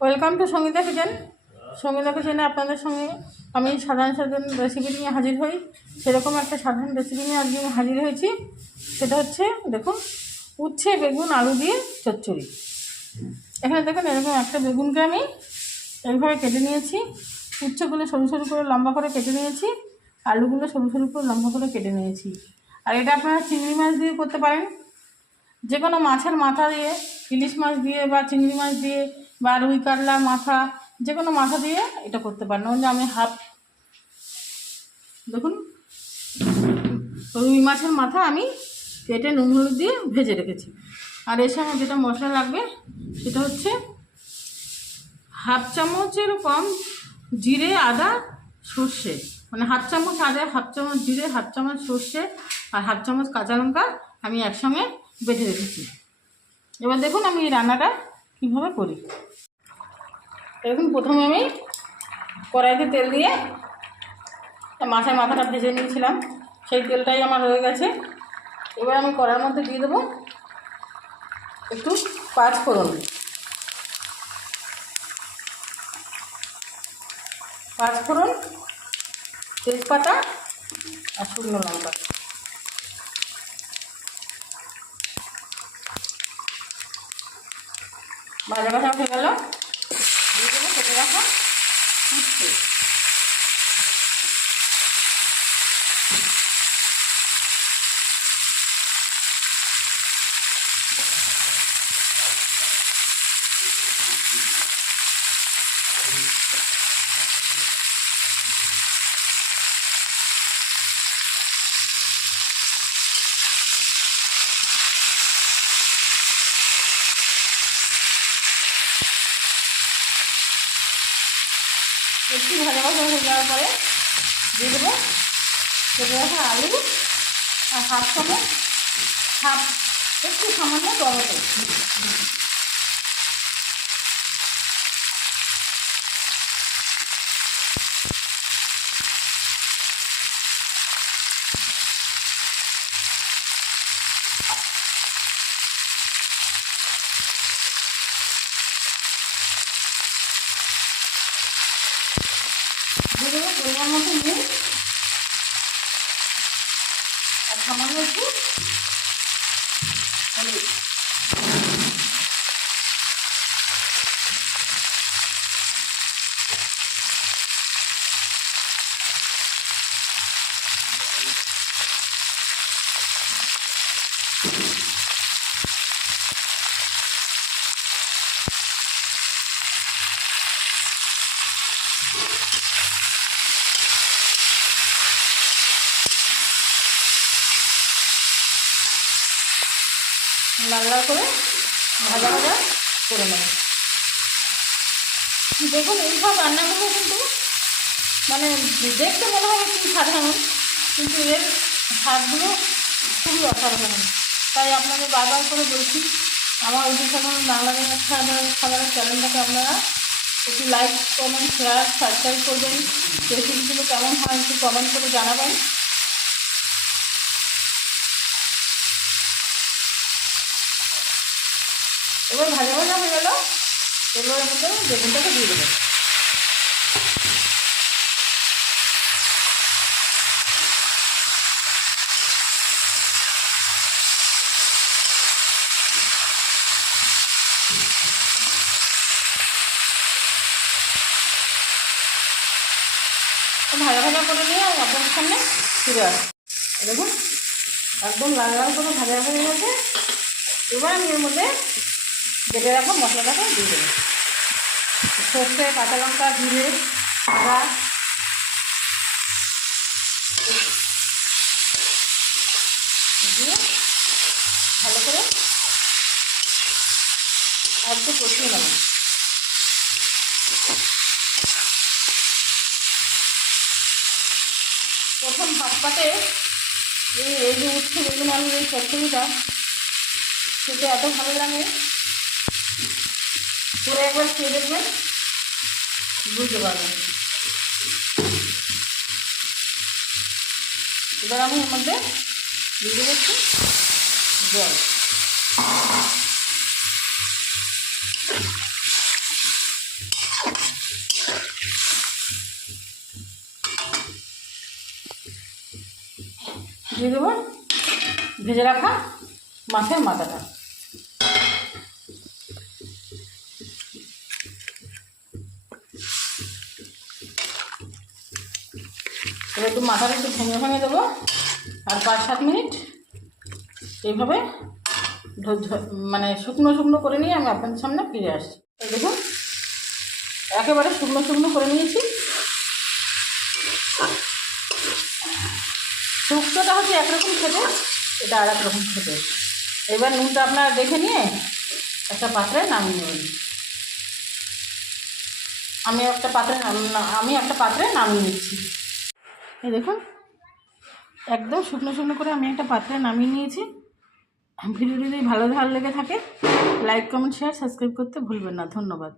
Welcome to Sangeeta kitchen. Sangeeta কিচেনে আপনাদের সঙ্গে আমি সাধারণ রেসিপি নিয়ে হাজির হই। সেরকম একটা সাধারণ রেসিপি নিয়ে আজকে আমি হাজির হয়েছি। সেটা হচ্ছে দেখুন, উচ্ছে বেগুন আলু দিয়ে চচ্চড়ি। এখানে দেখুন, এরকম একটা বেগুনকে আমি এইভাবে কেটে নিয়েছি, উচ্ছেগুলো সরু সরু করে লম্বা করে কেটে নিয়েছি, আলুগুলো সরু সরু করে লম্বা করে কেটে নিয়েছি। আর এটা আপনারা চিংড়ি মাছ দিয়ে করতে পারেন, যে কোনো মাছের মাথা দিয়ে, ইলিশ মাছ দিয়ে বা চিংড়ি মাছ দিয়ে বা রুই কাতলার মাথা, যে কোনো মাথা দিয়ে এটা করতে পারেন। আমি দেখুন, রুই মাছের মাথা আমি কেটে নুন হলুদ দিয়ে ভেজে রেখেছি। আর এর সঙ্গে যেটা মশলা লাগবে সেটা হচ্ছে হাফ চামচের কম জিরে আদা সর্ষে, মানে হাফ চামচ আদা, হাফ চামচ জিরে, হাফ চামচ সর্ষে আর হাফ চামচ কাঁচা লঙ্কা আমি একসঙ্গে বেটে রেখেছি। এবার দেখুন আমি এই রান্নাটা কীভাবে করি। দেখুন, প্রথমে আমি কড়াইতে তেল দিয়ে মাছের মাথাটা ভেজে নিয়েছিলাম, সেই তেলটাই আমার হয়ে গেছে। এবার আমি কড়াইয়ের মধ্যে দিয়ে দেবো একটু পাঁচফোড়ন, তেজপাতা আর শুকনো লঙ্কা। ভাজা ভাজা হয়ে গেল, দিয়ে দেবো কেটে রাখা উচ্ছে। একটু ভাজা ভাজা হয়ে যাওয়ার পরে দিয়ে দেবো কেটে রাখা আলু আর একটু সামান্য টমেটো। দিয়ে দেবো পরিমাণ মতো নুন আর সামান্য একটু হলুদ। লাল লাল করে ভাজা ভাজা করে নেব। দেখুন, এইসব রান্নাগুলো কিন্তু মানে দেখতে মনে হবে খুব সাধারণ, কিন্তু এর স্বাদগুলো খুবই অসাধারণ। তাই আপনাদের বারবার করে বলছি, আমার ঐতিহ্য বাংলাদেশ খাবারের চ্যানেলটাকে আপনারা একটু লাইক, কমেন্ট, শেয়ার, সাবস্ক্রাইব করবেন। রেসিপিগুলো কেমন হয় একটু কমেন্ট করে জানাবেন। এবার ভাজা ভাজা হয়ে গেল, এবার এর মধ্যে বেগুনটাকে দিয়ে দেবেন। ভাজা ভাজা করে নিয়ে আমি আপনাদের সামনে ফিরে আসি। দেখুন, একদম লাল লাল করে ভাজা হয়ে গেছে। এবার আমি এর মধ্যে বেটে রাখা মশলাটাকে দিয়ে দেবো। সর্ষে, কাঁচা লঙ্কা, জিরে, আদা দিয়ে ভালো করে একটু কষিয়ে নেব। প্রথম হাত পাতে এই যে উচ্ছে বেগুন আলুর এই চচ্চড়িটা খেতে এত ভালো লাগে, করে একবার খেয়ে দেখবেন, বুঝতে পারবেন। এবার আমি এর মধ্যে দিয়ে দিচ্ছি জল। দিয়ে দেবো ভেজে রাখা মাছের মাথাটা। এবার একটু মাথাটা একটু ভেঙে ভেঙে দেবো, আর 5-7 মিনিট এইভাবে মানে শুকনো শুকনো করে নিয়ে আমি আপনাদের সামনে ফিরে আসছি। এই দেখুন একেবারে শুকনো শুকনো করে নিয়েছি। শুক্তোটা হচ্ছে একরকম খেতে, এটা আর এক রকম খেতে। এবার নুনটা আপনারা দেখে নিয়ে একটা পাত্রে নামিয়ে নেবেন। আমি একটা পাত্রে নামিয়ে নিচ্ছি। এই দেখুন একদম শুকনো শুকনো করে আমি একটা পাত্রে নামিয়ে নিয়েছি। ভিডিওটি যদি ভালো লেগে থাকে লাইক, কমেন্ট, শেয়ার, সাবস্ক্রাইব করতে ভুলবেন না। ধন্যবাদ।